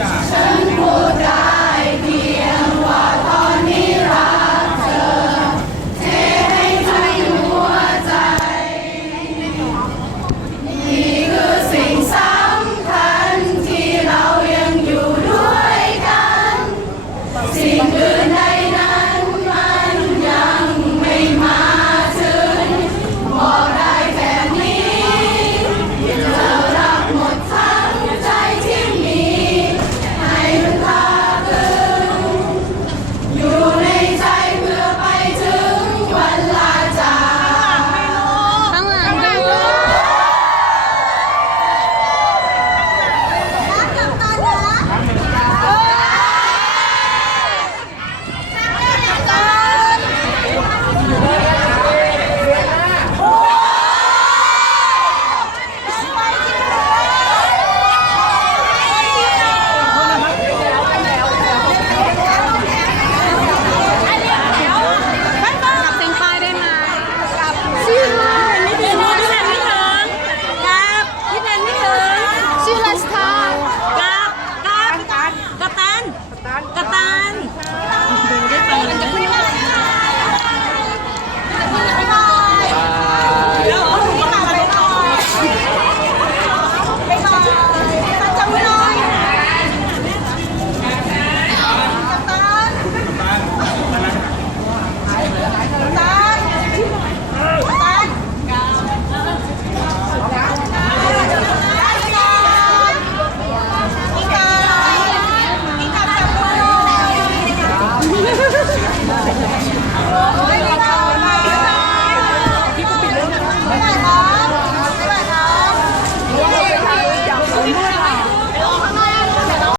ฉันพูดได้เพียงว่าตอนนี้รักเธอ เทให้ใจหัวใจ นี่คือสิ่งสำคัญที่เรายังอยู่ด้วยกัน สิ่งอื่นใ Oh,